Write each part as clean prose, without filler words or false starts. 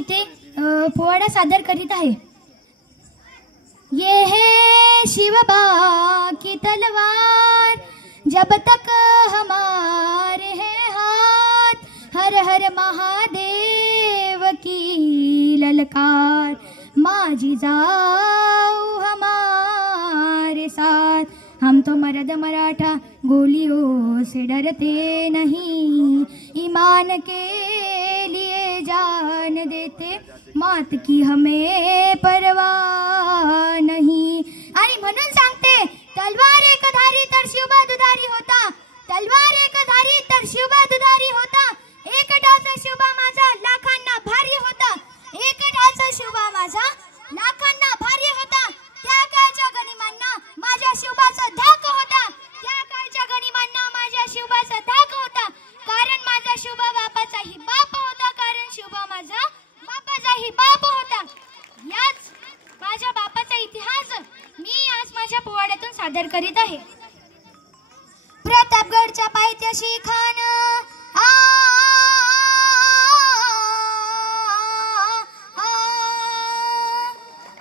इथे पोवाडा सादर करीत आहे। ये है शिवबा की तलवार, जब तक हमारे हैं हाथ, हर हर महादेव की ललकार, माजी जाओ हमारे साथ। हम तो मर्द मराठा गोलियों से डरते नहीं, ईमान के लिए जान देते, मात की हमें परवाह नहीं। आणि म्हणून सांगते, तलवार एक धारी तर शिवबा दुधारी होता, तलवार एक धारी तर शिवबा दुधारी होता, एक डाचा शिवबा माझा लाखांना भारी होता, एक डाचा शिवबा माझा लाखांना भारी होता। त्या काळच्या गनिमांना माझ्या शिवबाचा धाक होता, त्या काळच्या गनिमांना माझ्या शिवबाचा धाक होता, कारण माझा शिवबा बापाचाही बाप होता, कारण शिवबा माझा बापाचाही बाप होता। याच माझ्या बापाचा इतिहास मी आज माझ्या पोवाड्यातून सादर करीत आहे। प्रतापगडच्या पायथ्याशी खान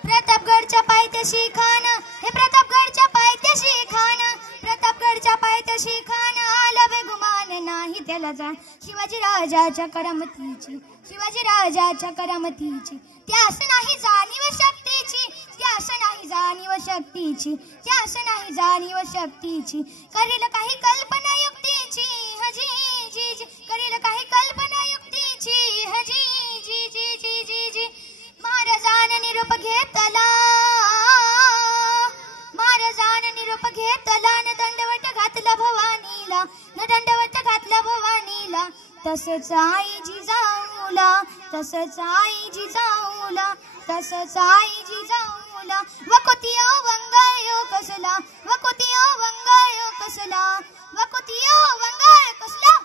प्रतापगडच्या पायथ्याशी खान, हे प्रतापगडच्या पायथ्याशी खान, प्रतापगडच्या पायथ्याशी खान, आला बेगुमान नाही त्याला जाण, शिवाजी राजाच्या करामतीची, शिवाजी राजाच्या करामतीची, त्यास नाही जाणीव शक्तीची, त्यास नाही जाणीव शक्तीची, त्यास नाही जाणीव शक्तीची, करील काही कल्पना युक्तीची, हजी जी जी, करील काही कल्पना युक्तीची, हजी जी जी जी जी जी। महाराजान निरोप घेतला, महाराजान निरोप घेतला, न दंडवत घातला भवानीला, न दंडवत घातला भवानीला, तसंच आई जिजाऊला, तसंच आई जिजाऊला, तसंच आई जिजाऊला, वकुतियो वंगायो कसला, वकुतियो वंगायो कसला, वकुतियो वंगायो कसला।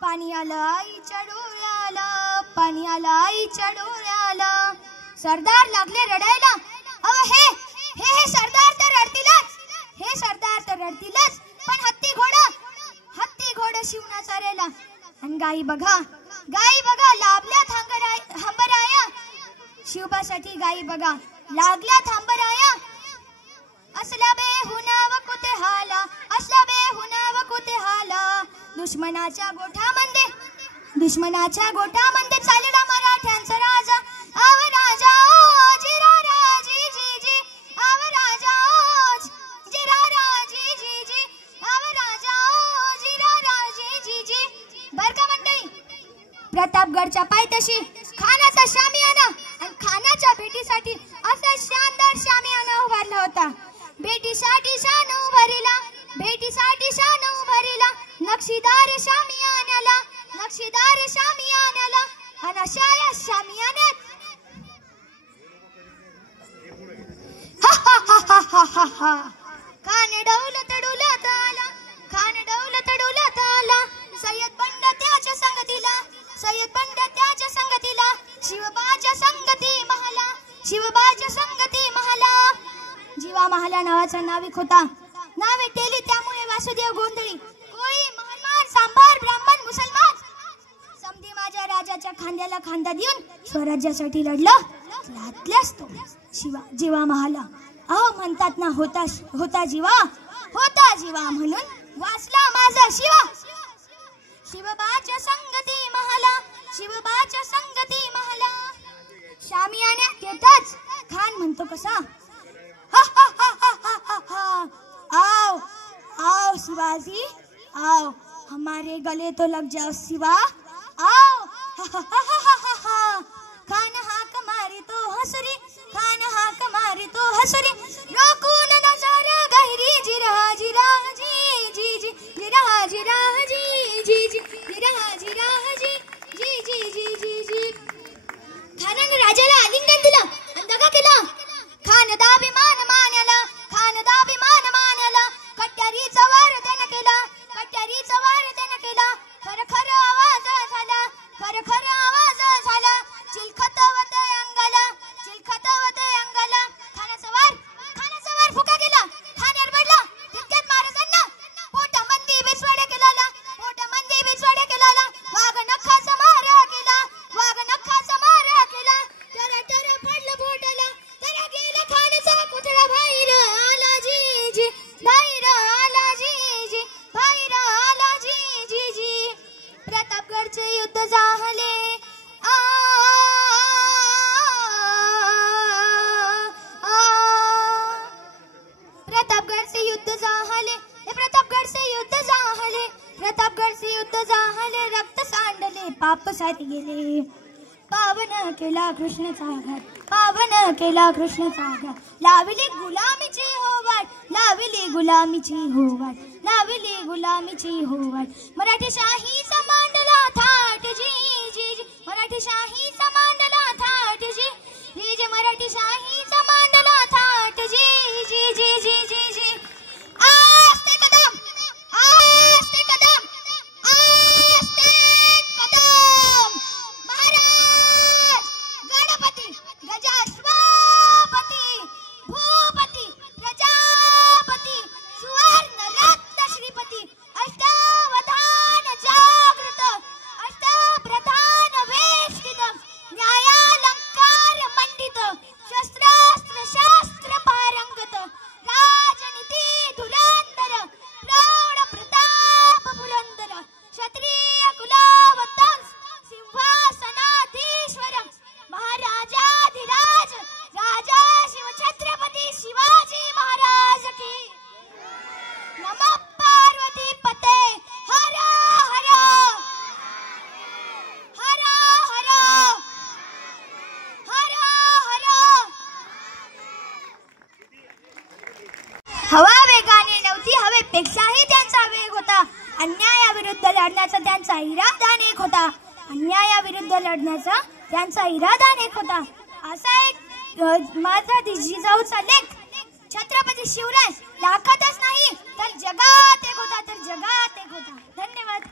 पाणी आलं आईच्या डोळ्याला, पाणी आलं आईच्या डोळ्याला, सरदार लागले रडायला, अव हे हे हे सरदार तर रडतीलच, हे सरदार तर रडतीलच, पण हत्ती घोड शिवना चारेला, आणि गाई बघा लाभल्या हंबराया, शिवबासाठी गाई बघा लागल्या थांबराया, असला बेहुनाव कुठे हाला, असला बेहुनाव कुठे हाला, दुश्मनाच्या गोठामध्ये चालला मराठ्यांचा राजा, आव राजा ओ जिरारा जी जी जी, आव राजा ओ जिरारा जी जी जी, आव राजा ओ जिरारा जी जी जी। बर का मंडळी, प्रतापगडच्या पायथ्याशी खानाचा शामियाना, आणि खानाच्या भेटीसाठी असा शानदार शामियाना उभारला होता। भेटीसाठी शान उभारिला, भेटीसाठी शान उभारिला, नक्षीदार शामियान्याला, नक्षीदार शामियान्याला, आणि अशा या शामियान्यात खान डौलत आला, खान डौलत आला, सय्यद बंड त्याच्या संगतीला, सय्यद बंड त्याच्या संगतीला, शिवबाच्या संगती महाला, शिवबाच्या संगती महाला। जीवा महाला नावाचा नाविक होता, नावे टेली त्यामुळे वासुदेव गोंधळी, कोळी महारमार सांभार ब्राह्मण मुसलमान, समधी माझ्या राजाच्या खांद्याला खांदा देऊन स्वराज्यासाठी लढला, लातल्यास तो जीवा महाला। अहो म्हणतात ना, होता जीवा म्हणून वाचला माझा शिवा, शिवबाच्या संगती महाला, शिवबाच्या संगती महाला। शामियान्यात येताच खान म्हणतो कसा, आओ आओ शिवाजी आओ, हमारे गले तो लग जाओ शिवा, आओ खान हाक मारे तो हसरी, खान हाक मारे तो हसरी, रोकून नजर गहरी, जिरा जिरा जी जी जी, जिरा जिरा जी जी जी, जिरा जिरा जी जी जी जी जी जी। खानाने राजाला आलिंगन दिलं आणि दगा केला, खान दाभिमान मानला, खान दाभिमान मानला, कट्यारीचा वार त्यानं केला, कट्यारीचा वार त्यानं केला, खर खर आवाज झाला, खर खर आवाज झाला, चिलखत वते अंगाला, चिलखत वते अंगाला, खानाचा वार रे. पावन केला कृष्णचा घाट, पावन केला कृष्णचा घाट. लावली गुलामीची होवाट, लावली गुलामीची होवाट, लावली गुलामीची होवाट. मराठी शाहीचा मांडला थाट जी जी जी, मराठी शाहीचा मांडला थाट जी जी जी, मराठी शाहीचा मांडला थाट जी जी जी जी जी जी. आस्ते कदम, आस्ते कदम, आस्ते कदम. महाराज गणपती गजाश्वापती भूपती प्रजापती सुवर्ण रत्न श्रीपती अष्टावधान जागृत अष्टप्रधान वेष्टित न्यायालंकार मंडित शस्त्रास्त्र शास्त्र पारंगत राजनीती धुरंधर प्रौढ प्रताप बुलंदर क्षत्रिय कुलावतंस सिंहासनाधीश्वर महाराजाधिराज राजा शिवछत्रपती शिवाजी महाराज की. नमः पार्वती पते हर हर हर हर हर हर. हवा वेगाने नव्हती, हवेपेक्षाही त्यांचा वेग होता. अन्यायाविरुद्ध लढण्याचा त्यांचा इरादा नेक होता, अन्यायाविरुद्ध लढण्याचा त्यांचा इरादा नेक होता. असा एक माझा जिजाऊचा लेख. छत्रपती शिवराय लाखातच नाही तर जगात एक होता, तर जगात एक होता. धन्यवाद.